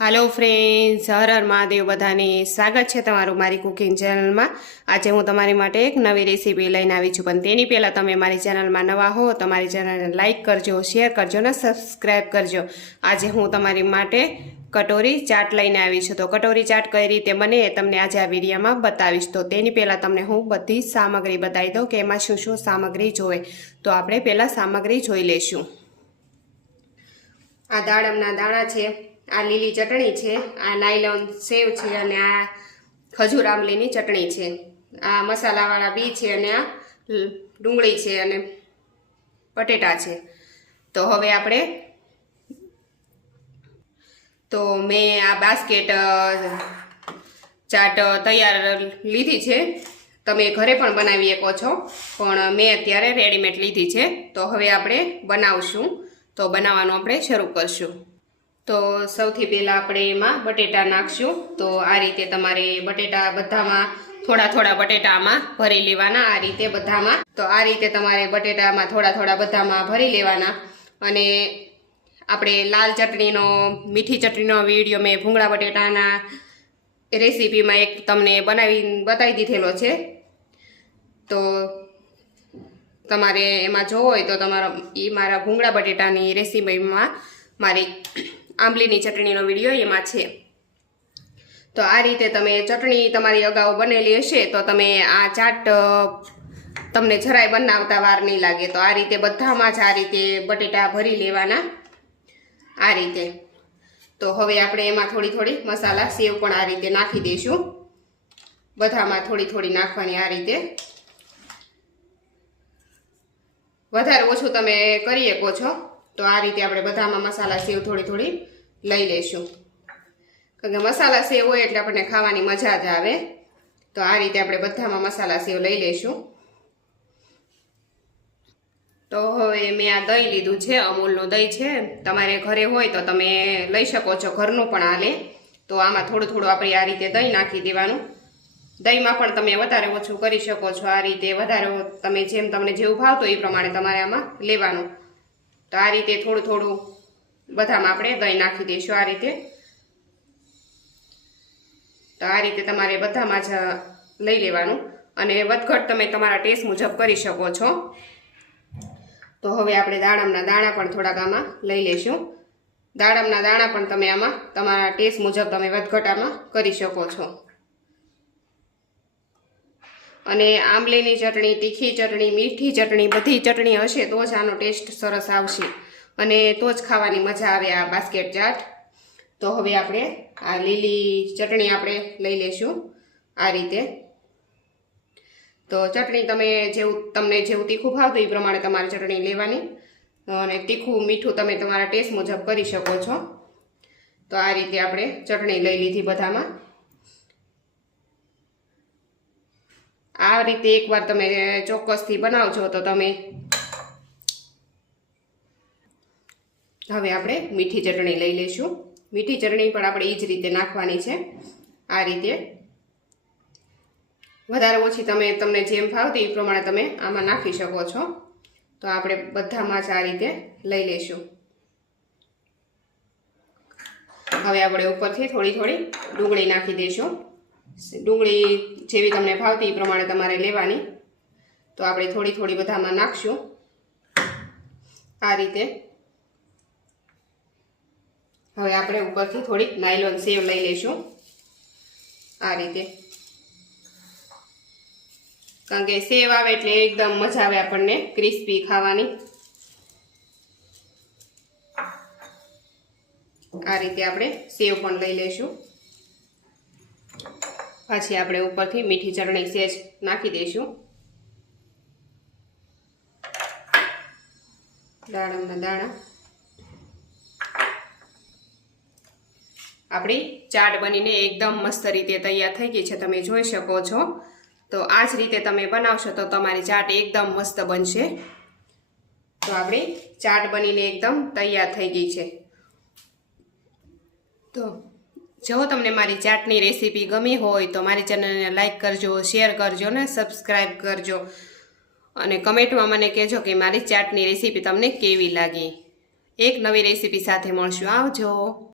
હાલો friends Har Har Mahadev. બધાને સ્વાગત છે તમારું મારી કુકિંગ ચેનલમાં આજે હું તમારી માટે એક નવી રેસીપી લઈને આવી છું. પણ તેની પહેલાં તમે મારી ચેનલમાં નવા હો તો મારી ચેનલને લાઇક કરજો શેર કરજો ને સબસ્ક્રાઈબ કરજો. આજે હું તમારી માટે કટોરી ચાટ લઈને આવી છું. તો કટોરી ચાટ કઈ રીતે બને એ તમને આજે આ વિડીયોમાં બતાવીશ. તો તેની પહેલાં તમને હું બધી સામગ્રી બતાવી દઉં કે એમાં શું શું સામગ્રી જોઈએ તો આપણે પહેલાં સામગ્રી જોઈ લઈશું. આ દાડમના દાણા છે. આ લીલી ચટણી છે, આ નાયલોન સેવ છે અને આ ખજૂર આંબલીની ચટણી છે. આ મસાલાવાળા બી છે અને આ ડુંગળી છે અને બટેટા છે. તો હવે આપણે તો મેં આ બાસ્કેટ ચાટ તૈયાર લીધી છે. તમે ઘરે પણ બનાવી શકો છો, પણ મેં અત્યારે રેડીમેડ લીધી છે. તો હવે આપણે બનાવશું. તો બનાવવાનું આપણે શરૂ કરશું. તો સૌથી પહેલાં આપણે એમાં બટેટા નાખશું. તો આ રીતે તમારે બટેટા બધામાં, થોડા થોડા બટેટામાં ભરી લેવાના આ રીતે બધામાં. તો આ રીતે તમારે બટેટામાં થોડા થોડા બધામાં ભરી લેવાના. અને આપણે લાલ ચટણીનો, મીઠી ચટણીનો વીડિયો મેં ભૂંગળા બટેટાના રેસીપીમાં એક તમને બનાવી, બતાવી દીધેલો છે. તો તમારે એમાં જોવો હોય તો તમારા એ મારા ભૂંગળા બટેટાની રેસીપીમાં મારી આંબલીની ચટણીનો વીડિયો એમાં છે. તો આ રીતે તમે ચટણી તમારી અગાઉ બનેલી હશે, તો તમે આ ચાટ તમને જરાય બનાવતા વાર નહીં લાગે. તો આ રીતે બધામાં જ આ રીતે બટેટા ભરી લેવાના. આ રીતે. તો હવે આપણે એમાં થોડી થોડી મસાલા, સેવ પણ આ રીતે નાખી દઈશું. બધામાં થોડી થોડી નાખવાની આ રીતે. વધારે ઓછું તમે કરી શકો છો. તો આ રીતે આપણે બધામાં મસાલા સેવ થોડી થોડી લઈ લઈશું. કારણ કે મસાલા સેવ હોય એટલે આપણને ખાવાની મજા જ આવે. તો આ રીતે આપણે બધામાં મસાલા સેવ લઈ લઈશું. તો હવે મેં આ દહીં લીધું છે, અમૂલનું દહીં છે. તમારે ઘરે હોય તો તમે લઈ શકો છો, ઘરનું પણ હાલે. તો આમાં થોડું થોડું આપણે આ રીતે દહીં નાખી દેવાનું. દહીંમાં પણ તમે વધારે ઓછું કરી શકો છો. આ રીતે વધારે તમે જેમ તમને જેવું ભાવતું એ પ્રમાણે તમારે આમાં લેવાનું. તો આ રીતે થોડું થોડું બધામાં આપણે દહીં નાખી દઈશું આ રીતે. તો આ રીતે તમારે બધામાં જ લઈ લેવાનું. અને વધઘટ તમે તમારા ટેસ્ટ મુજબ કરી શકો છો. તો હવે આપણે દાડમના દાણા પણ થોડાક આમાં લઈ લેશું. દાડમના દાણા પણ તમે આમાં તમારા ટેસ્ટ મુજબ તમે વધઘટામાં કરી શકો છો. અને આંબલીની ચટણી, તીખી ચટણી, મીઠી ચટણી બધી ચટણી હશે તો જ આનો ટેસ્ટ સરસ આવશે. અને તો જ ખાવાની મજા આવે આ બાસ્કેટ ચાટ. તો હવે આપણે આ લીલી ચટણી આપણે લઈ લેશું આ રીતે. તો ચટણી તમે જેવું, તમને જેવું તીખું ભાવતું એ પ્રમાણે તમારે ચટણી લેવાની. અને તીખું, મીઠું તમે તમારા ટેસ્ટ મુજબ કરી શકો છો. તો આ રીતે આપણે ચટણી લઈ લીધી બધામાં. આ રીતે એકવાર તમે ચોક્કસથી બનાવજો તો તમે હવે આપણે મીઠી ચટણી લઈ લઈશું. મીઠી ચટણી પણ આપણે એ જ રીતે નાખવાની છે. આ રીતે વધારે ઓછી તમે તમને જેમ ફાવતી એ પ્રમાણે તમે આમાં નાખી શકો છો. તો આપણે બધામાં જ આ રીતે લઈ લઈશું. હવે આપણે ઉપરથી થોડી થોડી ડુંગળી નાખી દઈશું. ડુંગળી જેવી તમને ભાવતી એ પ્રમાણે તમારે લેવાની. તો આપણે થોડી થોડી બધામાં નાખશું. આ રીતે. હવે આપણે ઉપરથી થોડીક નાયલોન સેવ લઈ લઈશું. આ રીતે. કારણ કે સેવ આવે એટલે એકદમ મજા આવે આપણને ક્રિસ્પી ખાવાની. આ રીતે આપણે સેવ પણ લઈ લઈશું. પાછી આપણે ઉપરથી મીઠી ચટણી સેજ નાખી દઈશું. દાડમના દાણા. આપણી ચાટ બનીને એકદમ મસ્ત રીતે તૈયાર થઈ ગઈ છે, તમે જોઈ શકો છો. તો આ જ રીતે તમે બનાવશો તો તમારી ચાટ એકદમ મસ્ત બનશે. તો આપણી ચાટ બનીને એકદમ તૈયાર થઈ ગઈ છે. તો જો તમને મારી ચાટની રેસીપી ગમી હોય તો મારી ચેનલને લાઇક કરજો, શેર કરજો ને સબસ્ક્રાઈબ કરજો. અને કમેન્ટમાં મને કહેજો કે મારી ચાટની રેસીપી તમને કેવી લાગી. એક નવી રેસીપી સાથે મળશું. આવજો.